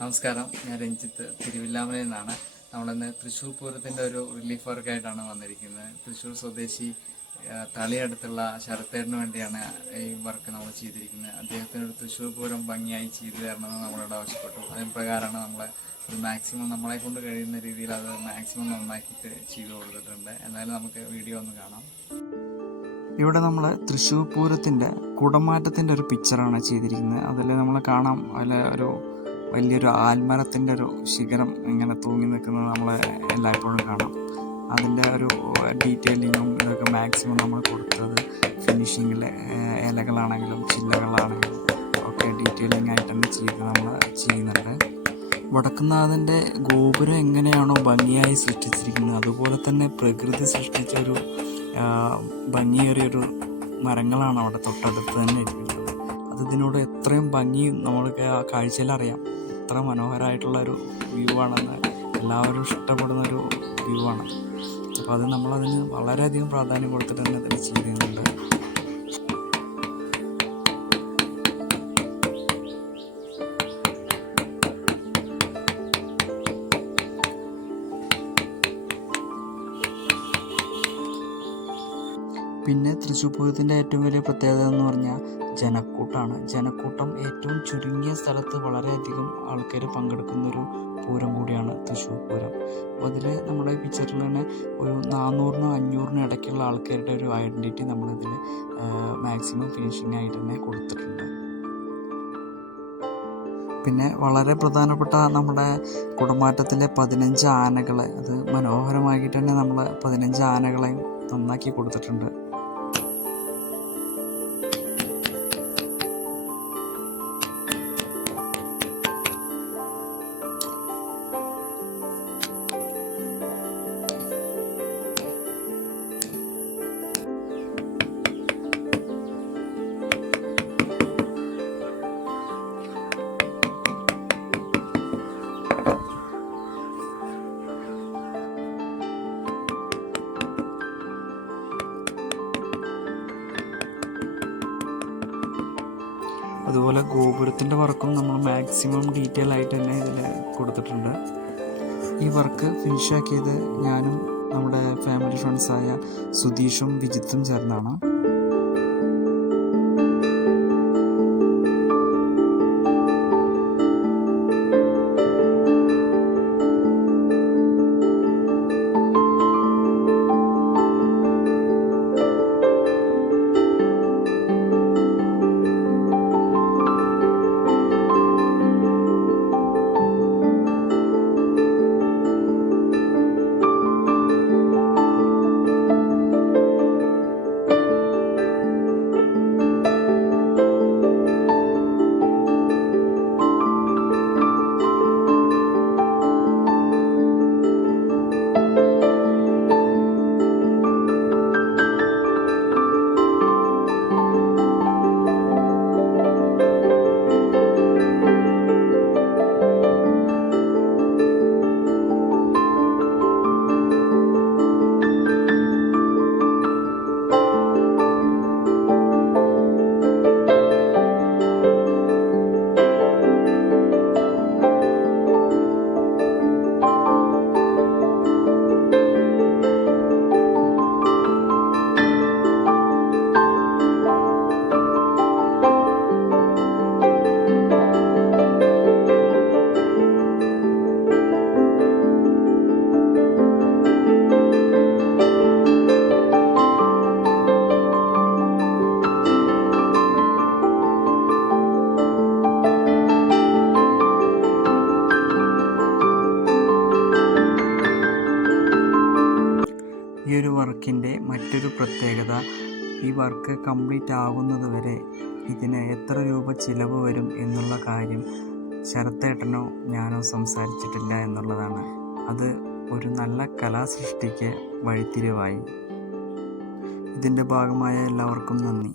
നമസ്കാരം, ഞാൻ രഞ്ജിത്ത് തിരുവില്ലാമലയിൽ നിന്നാണ്. നമ്മളിന്ന് തൃശ്ശൂർ പൂരത്തിൻ്റെ ഒരു റിലീഫ് വർക്കായിട്ടാണ് വന്നിരിക്കുന്നത്. തൃശ്ശൂർ സ്വദേശി തളിയടുത്തുള്ള ശരത്തേടിന് വേണ്ടിയാണ് ഈ വർക്ക് നമ്മൾ ചെയ്തിരിക്കുന്നത്. അദ്ദേഹത്തിന് ഒരു തൃശ്ശൂർ പൂരം ഭംഗിയായി ചെയ്തു തരണമെന്ന് നമ്മളോട് ആവശ്യപ്പെട്ടു. അതിന് പ്രകാരമാണ് നമ്മൾ ഒരു മാക്സിമം നമ്മളെ കൊണ്ട് കഴിയുന്ന രീതിയിൽ അത് മാക്സിമം നന്നാക്കിയിട്ട് ചെയ്തു കൊടുത്തിട്ടുണ്ട്. എന്നാലും നമുക്ക് വീഡിയോ ഒന്ന് കാണാം. ഇവിടെ നമ്മൾ തൃശ്ശൂർ പൂരത്തിൻ്റെ കുടമാറ്റത്തിൻ്റെ ഒരു പിക്ചറാണ് ചെയ്തിരിക്കുന്നത്. അതിൽ നമ്മൾ കാണാം, അതിൽ ഒരു വലിയൊരു ആൽമരത്തിൻ്റെ ഒരു ശിഖരം ഇങ്ങനെ തൂങ്ങി നിൽക്കുന്നത് നമ്മൾ എല്ലായ്പ്പോഴും കാണാം. അതിൻ്റെ ഒരു ഡീറ്റെയിലിങ്ങും ഇതൊക്കെ മാക്സിമം നമ്മൾ കൊടുത്തത് ഫിനിഷിങ്ങിൽ ഇലകളാണെങ്കിലും ചില്ലകളാണെങ്കിലും ഒക്കെ ഡീറ്റെയിലിംഗ് ആയിട്ട് തന്നെ നമ്മൾ ചെയ്യുന്നുണ്ട്. വടക്കുംനാഥൻ്റെ ഗോപുരം എങ്ങനെയാണോ ഭംഗിയായി സൃഷ്ടിച്ചിരിക്കുന്നത്, അതുപോലെ തന്നെ പ്രകൃതി സൃഷ്ടിച്ചൊരു ഭംഗിയേറിയൊരു മരങ്ങളാണ് അവിടെ തൊട്ടടുത്ത് തന്നെ ഇരിക്കുന്നത്. അത് ഇതിനോട് എത്രയും ഭംഗി നമ്മൾക്ക് ആ കാഴ്ചയിൽ അറിയാം. എത്ര മനോഹരമായിട്ടുള്ളൊരു വ്യൂ ആണെന്ന് എല്ലാവരും ഇഷ്ടപ്പെടുന്നൊരു വ്യൂ ആണ്. അപ്പോൾ അത് നമ്മളതിന് വളരെയധികം പ്രാധാന്യം കൊടുത്തിട്ട് തന്നെ അതിന് ചെയ്യുന്നുണ്ട്. പിന്നെ തൃശ്ശൂർ പൂരത്തിൻ്റെ ഏറ്റവും വലിയ പ്രത്യേകത എന്ന് പറഞ്ഞാൽ ജനക്കൂട്ടമാണ്. ജനക്കൂട്ടം ഏറ്റവും ചുരുങ്ങിയ സ്ഥലത്ത് വളരെയധികം ആൾക്കാർ പങ്കെടുക്കുന്നൊരു പൂരം കൂടിയാണ് തൃശ്ശൂർ പൂരം. അപ്പോൾ അതിൽ നമ്മുടെ ഈ പിക്ചറിൽ തന്നെ ഒരു 400-നും 500-നും ഇടയ്ക്കുള്ള ആൾക്കാരുടെ ഒരു ഐഡൻറ്റിറ്റി നമ്മളിതിൽ മാക്സിമം ഫിനിഷിംഗ് ആയിട്ട് തന്നെ കൊടുത്തിട്ടുണ്ട്. പിന്നെ വളരെ പ്രധാനപ്പെട്ട നമ്മുടെ കുടമാറ്റത്തിലെ 15 ആനകളെ, അത് മനോഹരമാക്കിയിട്ട് തന്നെ നമ്മൾ 15 ആനകളെയും നന്നാക്കി കൊടുത്തിട്ടുണ്ട്. അതുപോലെ ഗോപുരത്തിൻ്റെ വർക്കും നമ്മൾ മാക്സിമം ഡീറ്റെയിൽ ആയിട്ട് തന്നെ ഇതിൽ കൊടുത്തിട്ടുണ്ട്. ഈ വർക്ക് ഫിനിഷാക്കിയത് ഞാനും നമ്മുടെ ഫാമിലി ഫ്രണ്ട്സായ സുധീഷും വിജിത്തും ചേർന്നാണ്. ഈ ഒരു വർക്കിൻ്റെ മറ്റൊരു പ്രത്യേകത, ഈ വർക്ക് കംപ്ലീറ്റ് ആകുന്നത് വരെ ഇതിന് എത്ര രൂപ ചിലവ് വരും എന്നുള്ള കാര്യം ശരത്തേട്ടനോ ഞാനോ സംസാരിച്ചിട്ടില്ല എന്നുള്ളതാണ്. അത് ഒരു നല്ല കലാസൃഷ്ടിക്ക് വഴിത്തിരിവായി. ഇതിൻ്റെ ഭാഗമായ എല്ലാവർക്കും നന്ദി.